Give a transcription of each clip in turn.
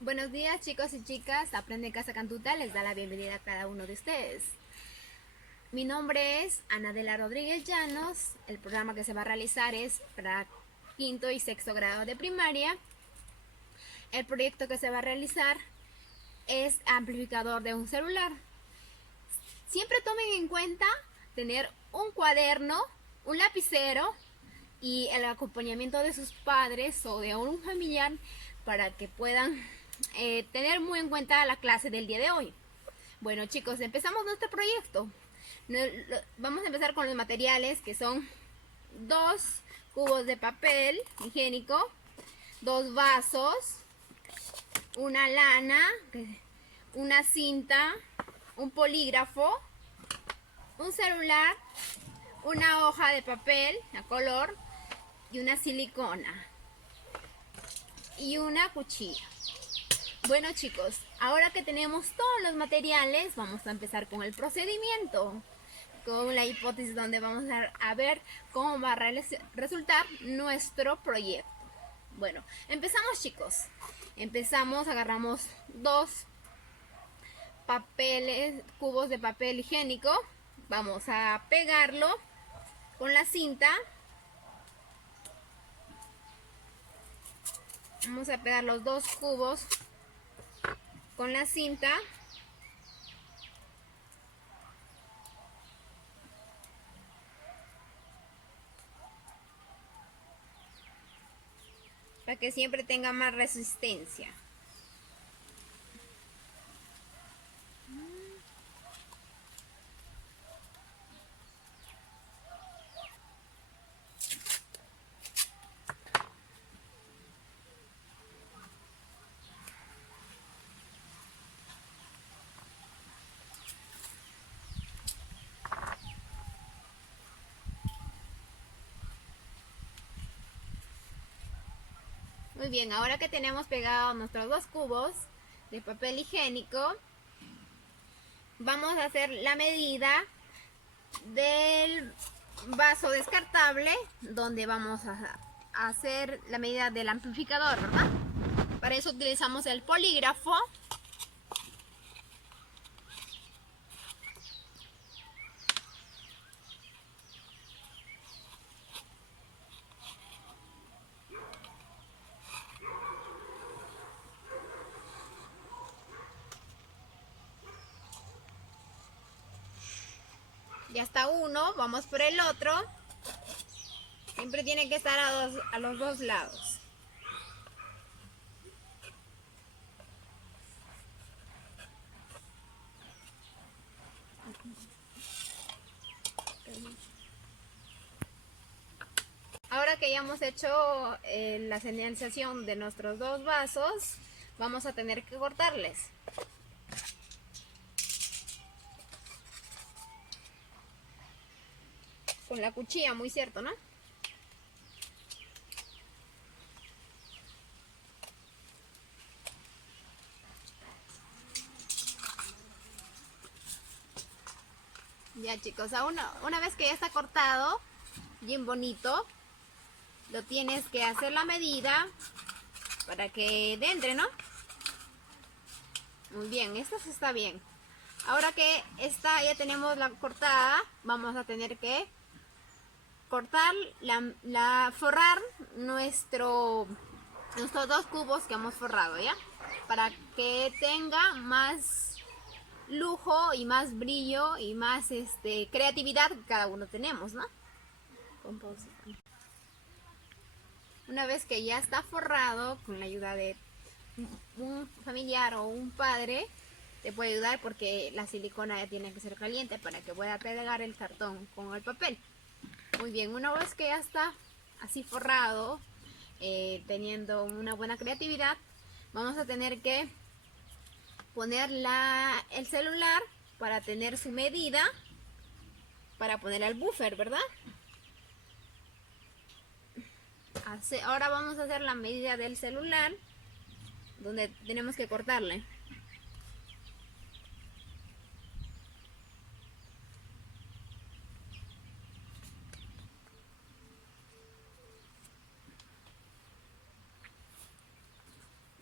Buenos días, chicos y chicas. Aprende Casa Cantuta les da la bienvenida a cada uno de ustedes. Mi nombre es Anadela Rodríguez Llanos. El programa que se va a realizar es para quinto y sexto grado de primaria. El proyecto que se va a realizar es amplificador de un celular. Siempre tomen en cuenta tener un cuaderno, un lapicero y el acompañamiento de sus padres o de un familiar para que puedan tener muy en cuenta la clase del día de hoy. Bueno, chicos, empezamos nuestro proyecto. Vamos a empezar con los materiales, que son 2 cubos de papel higiénico, 2 vasos, una lana, una cinta, un polígrafo, un celular, una hoja de papel a color y una silicona y una cuchilla. Bueno, chicos, ahora que tenemos todos los materiales, vamos a empezar con el procedimiento, con la hipótesis donde vamos a ver cómo va a resultar nuestro proyecto. Bueno, empezamos, chicos. Agarramos 2 cubos de papel higiénico. Vamos a pegarlo con la cinta. Vamos a pegar los 2 cubos con la cinta. Para que siempre tenga más resistencia. Muy bien, ahora que tenemos pegados nuestros 2 cubos de papel higiénico, vamos a hacer la medida del vaso descartable, donde vamos a hacer la medida del amplificador, ¿verdad? Para eso utilizamos el polígrafo. Ya está uno, vamos por el otro. Siempre tiene que estar a los 2 lados. Ahora que ya hemos hecho la señalización de nuestros 2 vasos, vamos a tener que cortarles. Con la cuchilla, muy cierto, ¿no? Ya, chicos, una vez que ya está cortado, bien bonito, lo tienes que hacer la medida para que entre, ¿no? Muy bien, esto sí está bien. Ahora que ya tenemos la cortada, vamos a tener que cortar, forrar nuestros 2 cubos que hemos forrado, ¿ya? Para que tenga más lujo y más brillo y más creatividad que cada uno tenemos, ¿no? Una vez que ya está forrado, con la ayuda de un familiar o un padre, te puede ayudar porque la silicona ya tiene que ser caliente para que pueda pegar el cartón con el papel. Muy bien, una vez que ya está así forrado, teniendo una buena creatividad, vamos a tener que poner el celular para tener su medida, para poner el buffer, ¿verdad? Ahora vamos a hacer la medida del celular, donde tenemos que cortarle.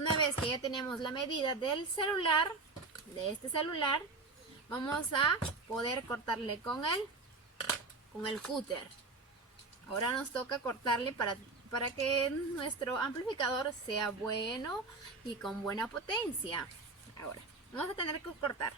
Una vez que ya tenemos la medida del celular, de este celular, vamos a poder cortarle con el cúter. Ahora nos toca cortarle para que nuestro amplificador sea bueno y con buena potencia. Ahora, vamos a tener que cortar.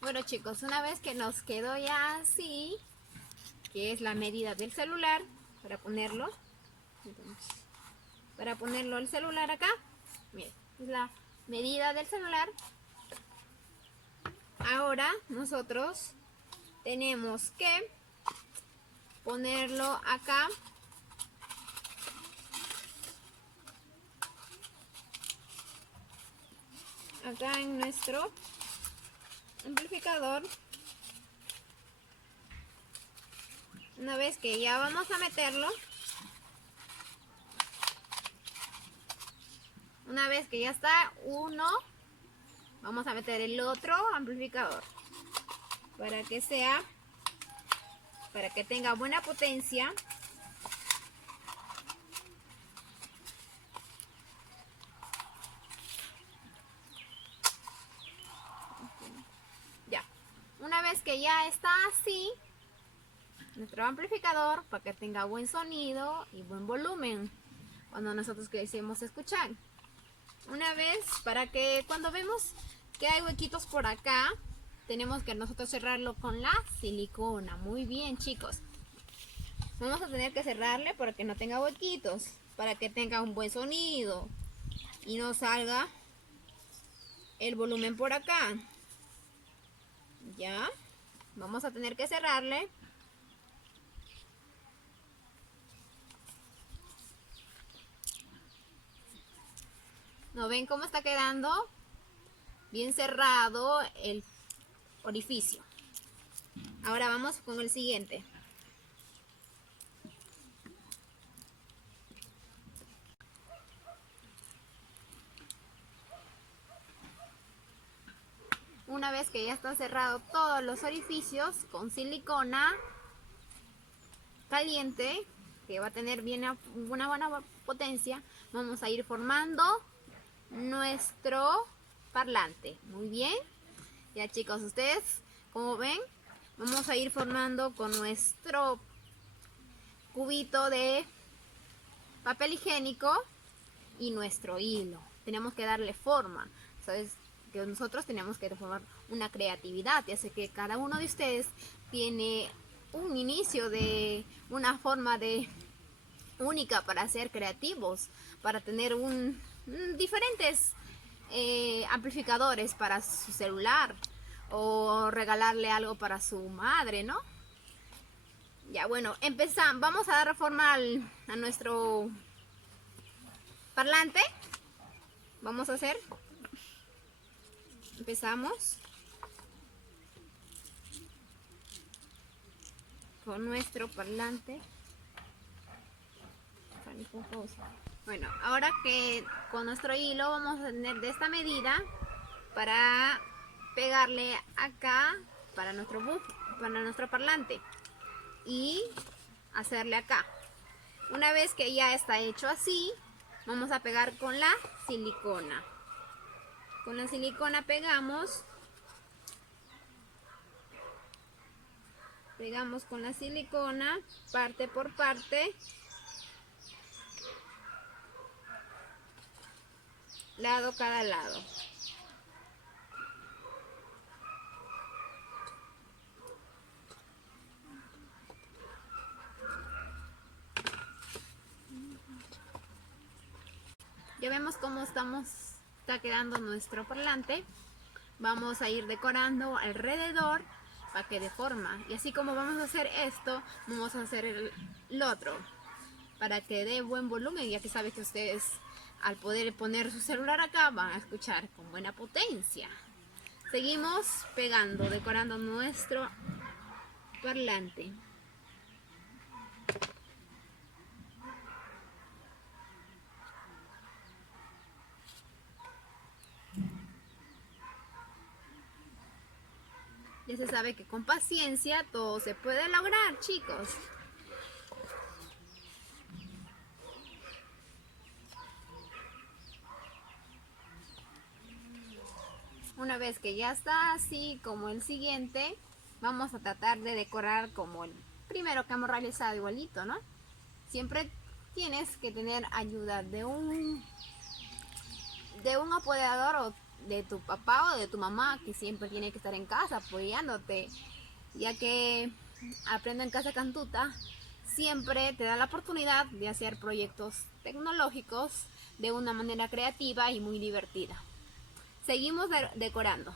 Bueno chicos, una vez que nos quedó ya así, que es la medida del celular, para ponerlo el celular acá, miren, es la medida del celular. Ahora nosotros tenemos que ponerlo acá en nuestro amplificador. Una vez que ya vamos a meterlo, una vez que ya está uno, vamos a meter el otro amplificador para que tenga buena potencia. Ya, una vez que ya está así nuestro amplificador, para que tenga buen sonido y buen volumen cuando nosotros queremos escuchar. Una vez, para que cuando vemos que hay huequitos por acá, tenemos que nosotros cerrarlo con la silicona. Muy bien chicos, vamos a tener que cerrarle para que no tenga huequitos, para que tenga un buen sonido y no salga el volumen por acá. Ya, vamos a tener que cerrarle. ¿No ven cómo está quedando? Bien cerrado el orificio. Ahora vamos con el siguiente. Una vez que ya están cerrados todos los orificios con silicona caliente, que va a tener bien una buena potencia, vamos a ir formando nuestro parlante. Muy bien, ya chicos, ustedes como ven, vamos a ir formando con nuestro cubito de papel higiénico y nuestro hilo. Tenemos que darle forma, ¿sabes? Que nosotros tenemos que formar una creatividad, ya sé que cada uno de ustedes tiene un inicio de una forma única para ser creativos, para tener diferentes amplificadores para su celular o regalarle algo para su madre, ¿no? Ya, bueno, empezamos, vamos a dar forma a nuestro parlante. Vamos a hacer, empezamos con nuestro parlante. Bueno, ahora que con nuestro hilo vamos a tener de esta medida para pegarle acá para nuestro parlante y hacerle acá. Una vez que ya está hecho así, vamos a pegar con la silicona. Con la silicona pegamos con la silicona parte por parte, cada lado. Ya vemos cómo está quedando nuestro parlante. Vamos a ir decorando alrededor para que dé forma. Y así como vamos a hacer esto, vamos a hacer el otro para que dé buen volumen, ya que saben que ustedes al poder poner su celular acá van a escuchar con buena potencia. Seguimos pegando, decorando nuestro parlante. Ya se sabe que con paciencia todo se puede lograr, chicos. Una vez que ya está así como el siguiente, vamos a tratar de decorar como el primero que hemos realizado igualito, ¿no? Siempre tienes que tener ayuda de un apoyador o de tu papá o de tu mamá, que siempre tiene que estar en casa apoyándote, ya que Aprendo en Casa Cantuta siempre te da la oportunidad de hacer proyectos tecnológicos de una manera creativa y muy divertida. Seguimos decorando.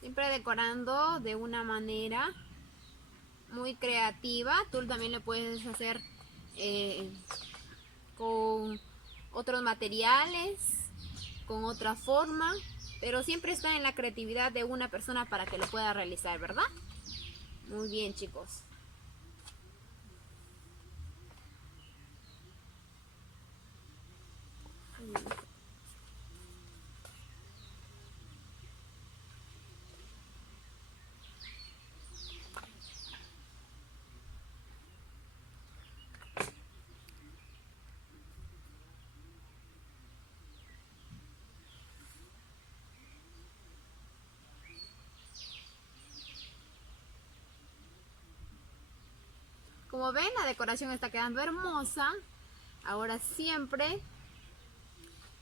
Siempre decorando de una manera muy creativa. Tú también lo puedes hacer con otros materiales, con otra forma, pero siempre está en la creatividad de una persona para que lo pueda realizar, ¿verdad? Muy bien, chicos. Como ven, la decoración está quedando hermosa. Ahora siempre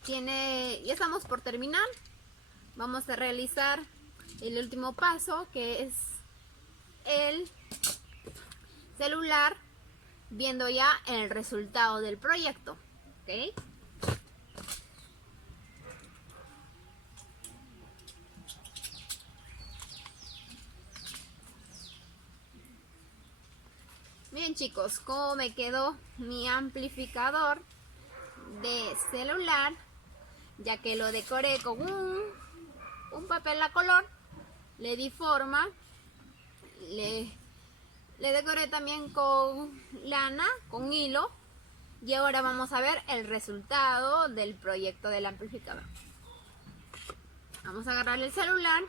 ya estamos por terminar. Vamos a realizar el último paso, que es el celular, viendo ya el resultado del proyecto. ¿Ok? Miren, chicos, cómo me quedó mi amplificador de celular, ya que lo decoré con un papel a color, le di forma, le decoré también con lana, con hilo, y ahora vamos a ver el resultado del proyecto del amplificador. Vamos a agarrar el celular,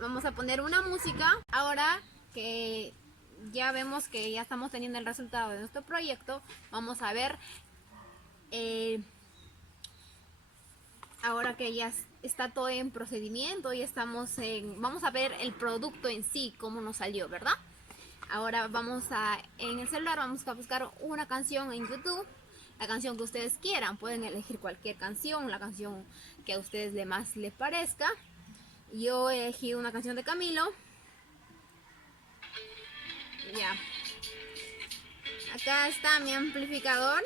vamos a poner una música. Ahora que ya vemos que ya estamos teniendo el resultado de nuestro proyecto, vamos a ver, ahora que ya está todo en procedimiento y vamos a ver el producto en sí, cómo nos salió, ¿verdad? Ahora en el celular vamos a buscar una canción en YouTube, la canción que ustedes quieran. Pueden elegir cualquier canción, la canción que a ustedes más les parezca. Yo he elegido una canción de Camilo. Ya. Acá está mi amplificador.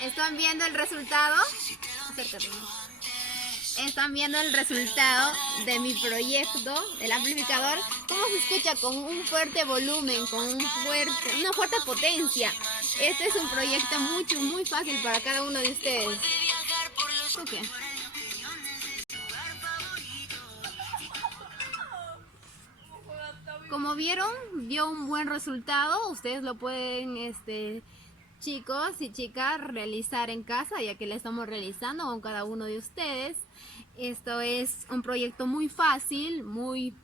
¿Están viendo el resultado? Acércate. Están viendo el resultado de mi proyecto del amplificador. ¿Cómo se escucha? Con un fuerte volumen, con una fuerte potencia. Este es un proyecto muy fácil para cada uno de ustedes. Okay. Como vieron, dio un buen resultado. Ustedes lo pueden, chicos y chicas, realizar en casa, ya que lo estamos realizando con cada uno de ustedes. Esto es un proyecto muy fácil, muy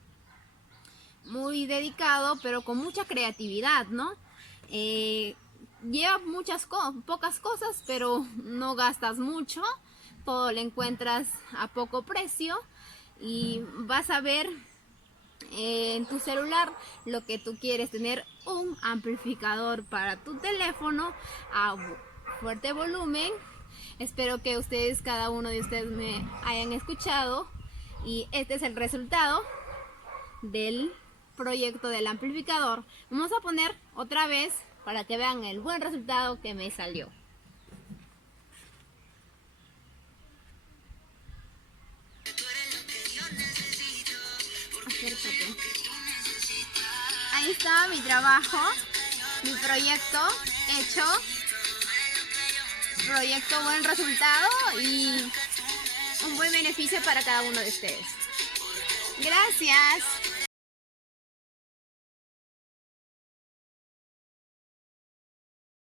dedicado, pero con mucha creatividad, ¿no? Lleva pocas cosas, pero no gastas mucho. Todo lo encuentras a poco precio y vas a ver en tu celular lo que tú quieres, tener un amplificador para tu teléfono a fuerte volumen. Espero que ustedes, cada uno de ustedes, me hayan escuchado, y este es el resultado del proyecto del amplificador. Vamos a poner otra vez para que vean el buen resultado que me salió. Acércate. Ahí está mi trabajo, mi proyecto hecho. proyecto buen resultado y un buen beneficio para cada uno de ustedes. Gracias.